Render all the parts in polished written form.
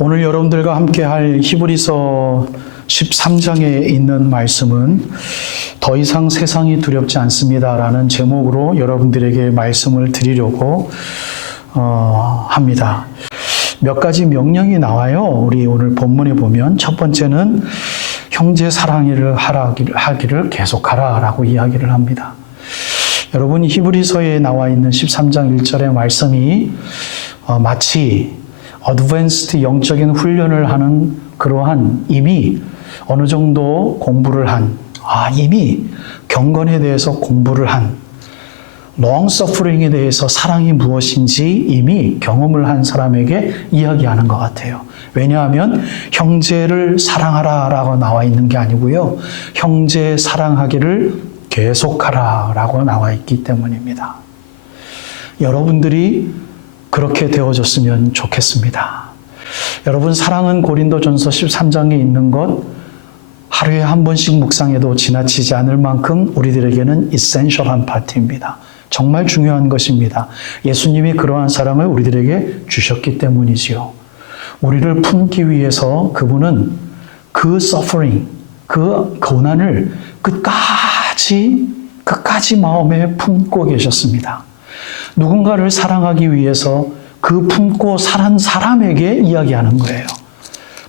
오늘 여러분들과 함께 할 히브리서 13장에 있는 말씀은 더 이상 세상이 두렵지 않습니다라는 제목으로 여러분들에게 말씀을 드리려고 합니다. 몇 가지 명령이 나와요. 우리 오늘 본문에 보면 첫 번째는 형제 사랑을 하기를 계속하라 라고 이야기를 합니다. 여러분 히브리서에 나와 있는 13장 1절의 말씀이 마치 어드밴스드 영적인 훈련을 하는 그러한 이미 어느 정도 공부를 한, 이미 경건에 대해서 공부를 한, long suffering에 대해서 사랑이 무엇인지 이미 경험을 한 사람에게 이야기하는 것 같아요. 왜냐하면 형제를 사랑하라 라고 나와 있는 게 아니고요. 형제 사랑하기를 계속하라 라고 나와 있기 때문입니다. 여러분들이 그렇게 되어졌으면 좋겠습니다. 여러분 사랑은 고린도전서 13장에 있는 것 하루에 한 번씩 묵상해도 지나치지 않을 만큼 우리들에게는 이센셜한 파트입니다. 정말 중요한 것입니다. 예수님이 그러한 사랑을 우리들에게 주셨기 때문이지요. 우리를 품기 위해서 그분은 그 suffering, 그 고난을 끝까지 마음에 품고 계셨습니다. 누군가를 사랑하기 위해서 그 품고 살은 사람에게 이야기하는 거예요.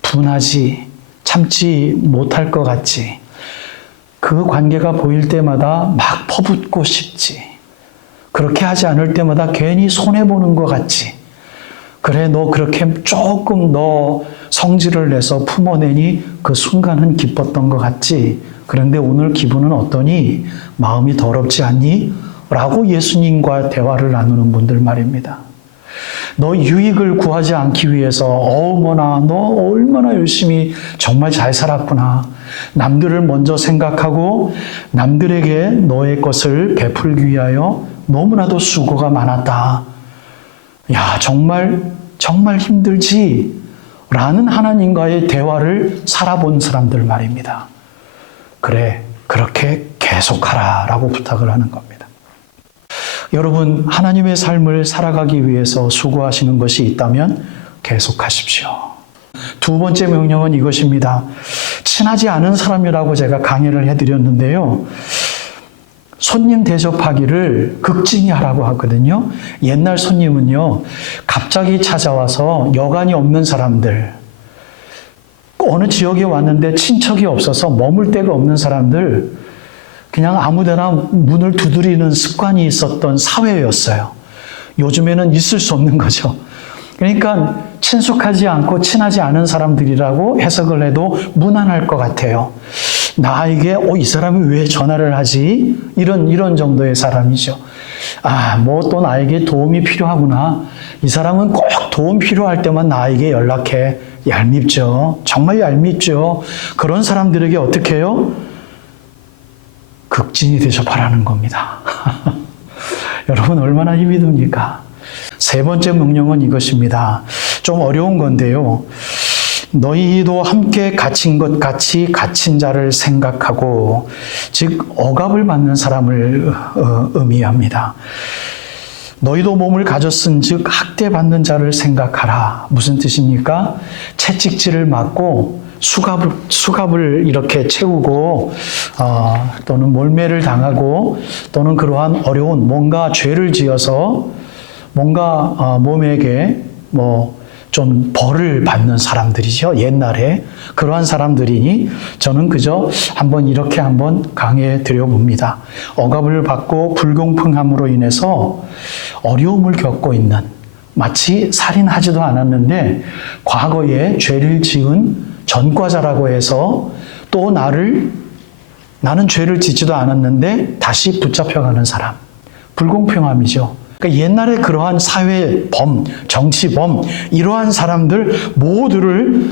분하지, 참지 못할 것 같지. 그 관계가 보일 때마다 막 퍼붓고 싶지. 그렇게 하지 않을 때마다 괜히 손해보는 것 같지. 그래, 너 그렇게 조금 너 성질을 내서 품어내니 그 순간은 기뻤던 것 같지. 그런데 오늘 기분은 어떠니? 마음이 더럽지 않니? 라고 예수님과 대화를 나누는 분들 말입니다. 너 유익을 구하지 않기 위해서 어머나 너 얼마나 열심히 정말 잘 살았구나. 남들을 먼저 생각하고 남들에게 너의 것을 베풀기 위하여 너무나도 수고가 많았다. 야, 정말 힘들지? 라는 하나님과의 대화를 살아본 사람들 말입니다. 그래, 그렇게 계속하라 라고 부탁을 하는 겁니다. 여러분, 하나님의 삶을 살아가기 위해서 수고하시는 것이 있다면 계속하십시오. 두 번째 명령은 이것입니다. 친하지 않은 사람이라고 제가 강의를 해드렸는데요. 손님 대접하기를 극진히 하라고 하거든요. 옛날 손님은요, 갑자기 찾아와서 여간이 없는 사람들, 어느 지역에 왔는데 친척이 없어서 머물 데가 없는 사람들, 그냥 아무데나 문을 두드리는 습관이 있었던 사회였어요. 요즘에는 있을 수 없는 거죠. 그러니까 친숙하지 않고 친하지 않은 사람들이라고 해석을 해도 무난할 것 같아요. 나에게 이 사람이 왜 전화를 하지? 이런 정도의 사람이죠. 뭐 또 나에게 도움이 필요하구나. 이 사람은 꼭 도움 필요할 때만 나에게 연락해. 얄밉죠. 정말 얄밉죠. 그런 사람들에게 어떻게 해요? 극진히 대접하라는 겁니다. 여러분 얼마나 힘이 듭니까? 세 번째 명령은 이것입니다. 좀 어려운 건데요. 너희도 함께 갇힌 것 같이 갇힌 자를 생각하고, 즉 억압을 받는 사람을 의미합니다. 너희도 몸을 가졌은즉 학대받는 자를 생각하라. 무슨 뜻입니까? 채찍질을 맞고 수갑을 이렇게 채우고 또는 몰매를 당하고 또는 그러한 어려운 뭔가 죄를 지어서 뭔가 몸에게 좀 벌을 받는 사람들이죠. 옛날에 그러한 사람들이니 저는 그저 이렇게 한번 강의해 드려 봅니다. 억압을 받고 불공평함으로 인해서 어려움을 겪고 있는, 마치 살인하지도 않았는데 과거에 죄를 지은 전과자라고 해서 또 나는 죄를 짓지도 않았는데 다시 붙잡혀가는 사람. 불공평함이죠. 그러니까 옛날에 그러한 사회범, 정치범, 이러한 사람들 모두를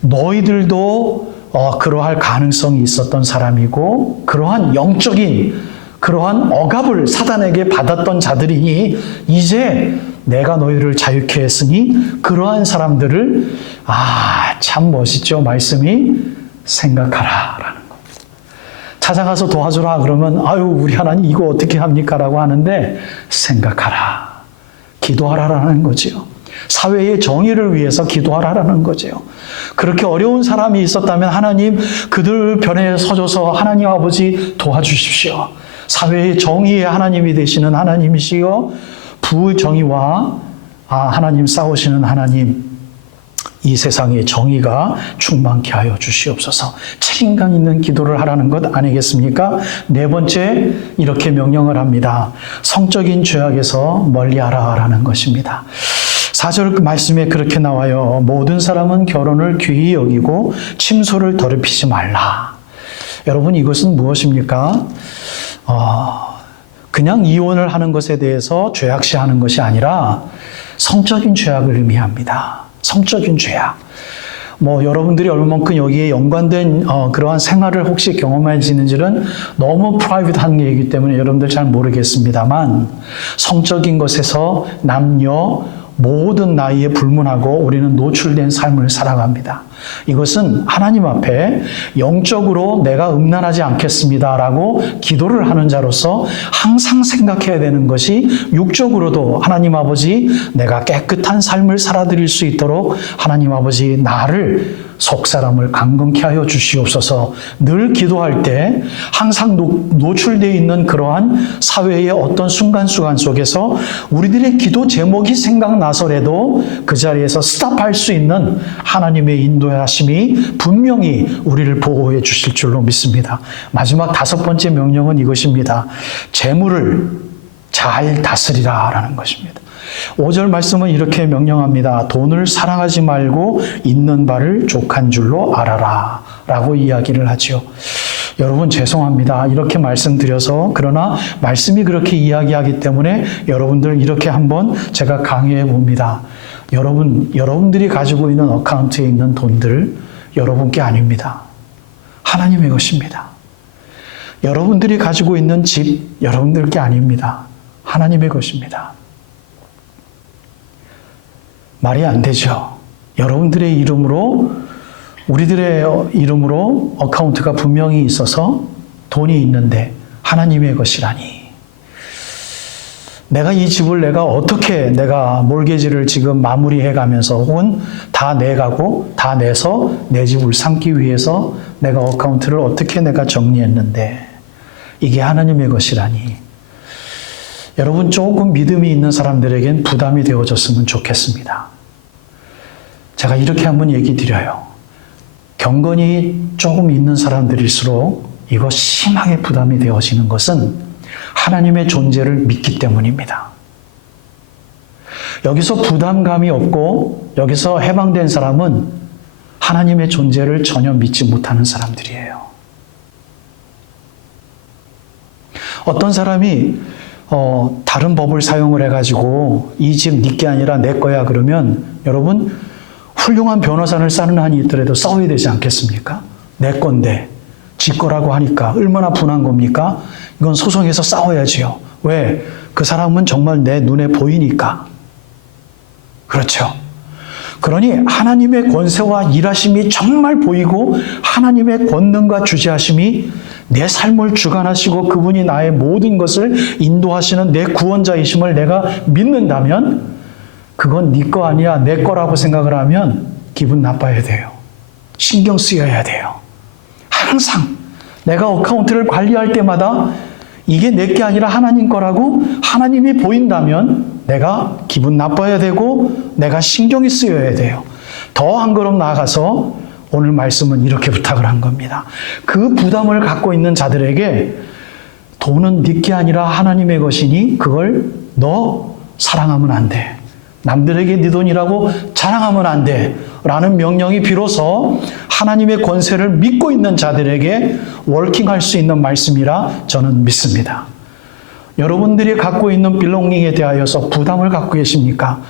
너희들도 그러할 가능성이 있었던 사람이고, 그러한 영적인 그러한 억압을 사단에게 받았던 자들이니 이제 내가 너희를 자유케 했으니 그러한 사람들을 참 멋있죠. 말씀이 생각하라 라는 겁니다. 찾아가서 도와주라 그러면 우리 하나님 이거 어떻게 합니까? 라고 하는데 생각하라, 기도하라라는 거지요. 사회의 정의를 위해서 기도하라는 거죠. 그렇게 어려운 사람이 있었다면 하나님 그들 편에 서줘서 하나님 아버지 도와주십시오. 사회의 정의의 하나님이 되시는 하나님이시요 부정의와 하나님 싸우시는 하나님, 이 세상의 정의가 충만케 하여 주시옵소서. 책임감 있는 기도를 하라는 것 아니겠습니까? 네 번째, 이렇게 명령을 합니다. 성적인 죄악에서 멀리하라라는 것입니다. 4절 말씀에 그렇게 나와요. 모든 사람은 결혼을 귀히 여기고 침소를 더럽히지 말라. 여러분, 이것은 무엇입니까? 그냥 이혼을 하는 것에 대해서 죄악시하는 것이 아니라 성적인 죄악을 의미합니다. 성적인 죄악. 여러분들이 얼마만큼 여기에 연관된 그러한 생활을 혹시 경험하시는지는 너무 프라이빗한 얘기이기 때문에 여러분들 잘 모르겠습니다만, 성적인 것에서 남녀 모든 나이에 불문하고 우리는 노출된 삶을 살아갑니다. 이것은 하나님 앞에 영적으로 내가 음란하지 않겠습니다라고 기도를 하는 자로서 항상 생각해야 되는 것이, 육적으로도 하나님 아버지 내가 깨끗한 삶을 살아드릴 수 있도록 하나님 아버지 나를 속사람을 강건케 하여 주시옵소서. 늘 기도할 때 항상 노출되어 있는 그러한 사회의 어떤 순간순간 속에서 우리들의 기도 제목이 생각나서라도 그 자리에서 스탑할 수 있는 하나님의 인도하심이 분명히 우리를 보호해 주실 줄로 믿습니다. 마지막 5번째 명령은 이것입니다. 재물을 잘 다스리라라는 것입니다. 5절 말씀은 이렇게 명령합니다. 돈을 사랑하지 말고 있는 바를 족한 줄로 알아라 라고 이야기를 하죠. 여러분, 죄송합니다. 이렇게 말씀드려서, 그러나 말씀이 그렇게 이야기하기 때문에 여러분들 이렇게 한번 제가 강의해 봅니다. 여러분들이 가지고 있는 어카운트에 있는 돈들 여러분께 아닙니다. 하나님의 것입니다. 여러분들이 가지고 있는 집 여러분들께 아닙니다. 하나님의 것입니다. 말이 안 되죠. 여러분들의 이름으로, 우리들의 이름으로 어카운트가 분명히 있어서 돈이 있는데 하나님의 것이라니. 내가 이 집을 내가 어떻게 내가 몰개지를 지금 마무리해 가면서 혹은 다 내가고 다 내서 내 집을 삼기 위해서 내가 어카운트를 어떻게 내가 정리했는데 이게 하나님의 것이라니. 여러분, 조금 믿음이 있는 사람들에겐 부담이 되어졌으면 좋겠습니다. 제가 이렇게 한번 얘기 드려요. 경건이 조금 있는 사람들일수록 이거 심하게 부담이 되어지는 것은 하나님의 존재를 믿기 때문입니다. 여기서 부담감이 없고 여기서 해방된 사람은 하나님의 존재를 전혀 믿지 못하는 사람들이에요. 어떤 사람이 다른 법을 사용을 해가지고 이 집 네게 아니라 내 거야 그러면, 여러분, 훌륭한 변호사를 싸는 한이 있더라도 싸워야 되지 않겠습니까? 내 건데 지 거라고 하니까 얼마나 분한 겁니까? 이건 소송해서 싸워야지요. 왜? 그 사람은 정말 내 눈에 보이니까. 그렇죠. 그러니 하나님의 권세와 일하심이 정말 보이고 하나님의 권능과 주재하심이 내 삶을 주관하시고 그분이 나의 모든 것을 인도하시는 내 구원자이심을 내가 믿는다면, 그건 네 거 아니야 내 거라고 생각을 하면 기분 나빠야 돼요. 신경 쓰여야 돼요. 항상 내가 어카운트를 관리할 때마다 이게 내 게 아니라 하나님 거라고 하나님이 보인다면 내가 기분 나빠야 되고 내가 신경이 쓰여야 돼요. 더 한 걸음 나아가서 오늘 말씀은 이렇게 부탁을 한 겁니다. 그 부담을 갖고 있는 자들에게 돈은 네 게 아니라 하나님의 것이니 그걸 너 사랑하면 안 돼. 남들에게 네 돈이라고 자랑하면 안 돼. 라는 명령이 비로소 하나님의 권세를 믿고 있는 자들에게 워킹할 수 있는 말씀이라 저는 믿습니다. 여러분들이 갖고 있는 빌롱링에 대하여서 부담을 갖고 계십니까?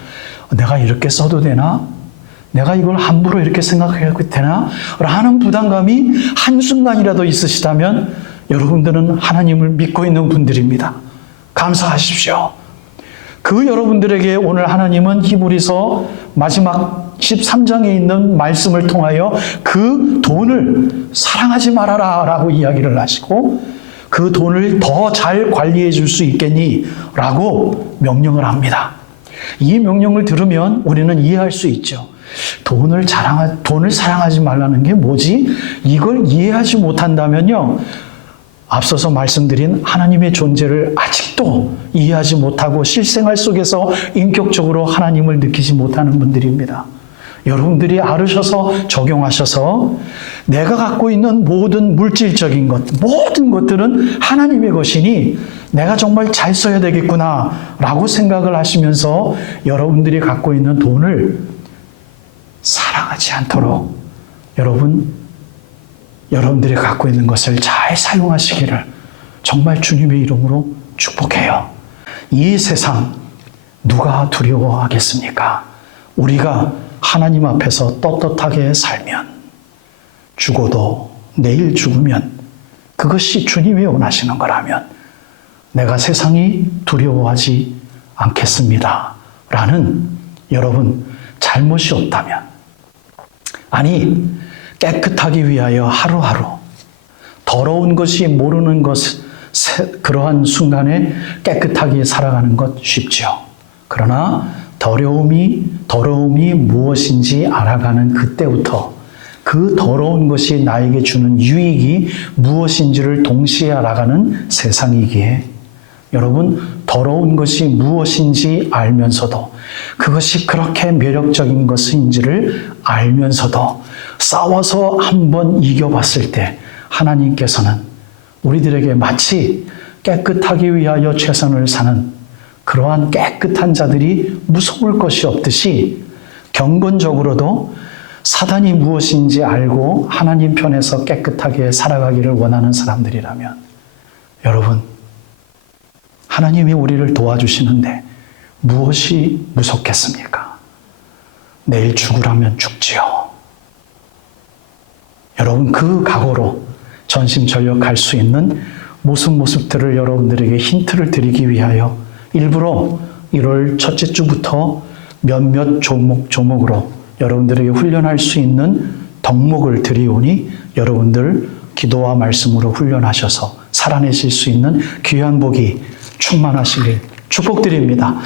내가 이렇게 써도 되나? 내가 이걸 함부로 이렇게 생각해도 되나? 라는 부담감이 한순간이라도 있으시다면 여러분들은 하나님을 믿고 있는 분들입니다. 감사하십시오. 그 여러분들에게 오늘 하나님은 히브리서 마지막 13장에 있는 말씀을 통하여 그 돈을 사랑하지 말아라 라고 이야기를 하시고, 그 돈을 더 잘 관리해 줄 수 있겠니? 라고 명령을 합니다. 이 명령을 들으면 우리는 이해할 수 있죠. 돈을 사랑하지 말라는 게 뭐지? 이걸 이해하지 못한다면요, 앞서서 말씀드린 하나님의 존재를 아직도 이해하지 못하고 실생활 속에서 인격적으로 하나님을 느끼지 못하는 분들입니다. 여러분들이 알으셔서 적용하셔서 내가 갖고 있는 모든 물질적인 것, 모든 것들은 하나님의 것이니 내가 정말 잘 써야 되겠구나 라고 생각을 하시면서 여러분들이 갖고 있는 돈을 사랑하지 않도록 여러분들이 갖고 있는 것을 잘 사용하시기를 정말 주님의 이름으로 축복해요. 이 세상 누가 두려워하겠습니까? 우리가 하나님 앞에서 떳떳하게 살면, 죽어도 내일 죽으면 그것이 주님이 원하시는 거라면 내가 세상이 두려워하지 않겠습니다 라는 여러분 잘못이 없다면, 아니 깨끗하기 위하여 하루하루 더러운 것이 모르는 것, 그러한 순간에 깨끗하게 살아가는 것 쉽죠. 그러나 더러움이 무엇인지 알아가는 그때부터 그 더러운 것이 나에게 주는 유익이 무엇인지를 동시에 알아가는 세상이기에, 여러분, 더러운 것이 무엇인지 알면서도 그것이 그렇게 매력적인 것인지를 알면서도 싸워서 한번 이겨봤을 때 하나님께서는 우리들에게 마치 깨끗하기 위하여 최선을 사는 그러한 깨끗한 자들이 무서울 것이 없듯이 경건적으로도 사단이 무엇인지 알고 하나님 편에서 깨끗하게 살아가기를 원하는 사람들이라면, 여러분, 하나님이 우리를 도와주시는데 무엇이 무섭겠습니까? 내일 죽으라면 죽지요. 여러분, 그 각오로 전심전력할 수 있는 모습들을 여러분들에게 힌트를 드리기 위하여 일부러 1월 첫째 주부터 몇몇 조목으로 여러분들에게 훈련할 수 있는 덕목을 드리오니 여러분들 기도와 말씀으로 훈련하셔서 살아내실 수 있는 귀한 복이 충만하시길 축복드립니다.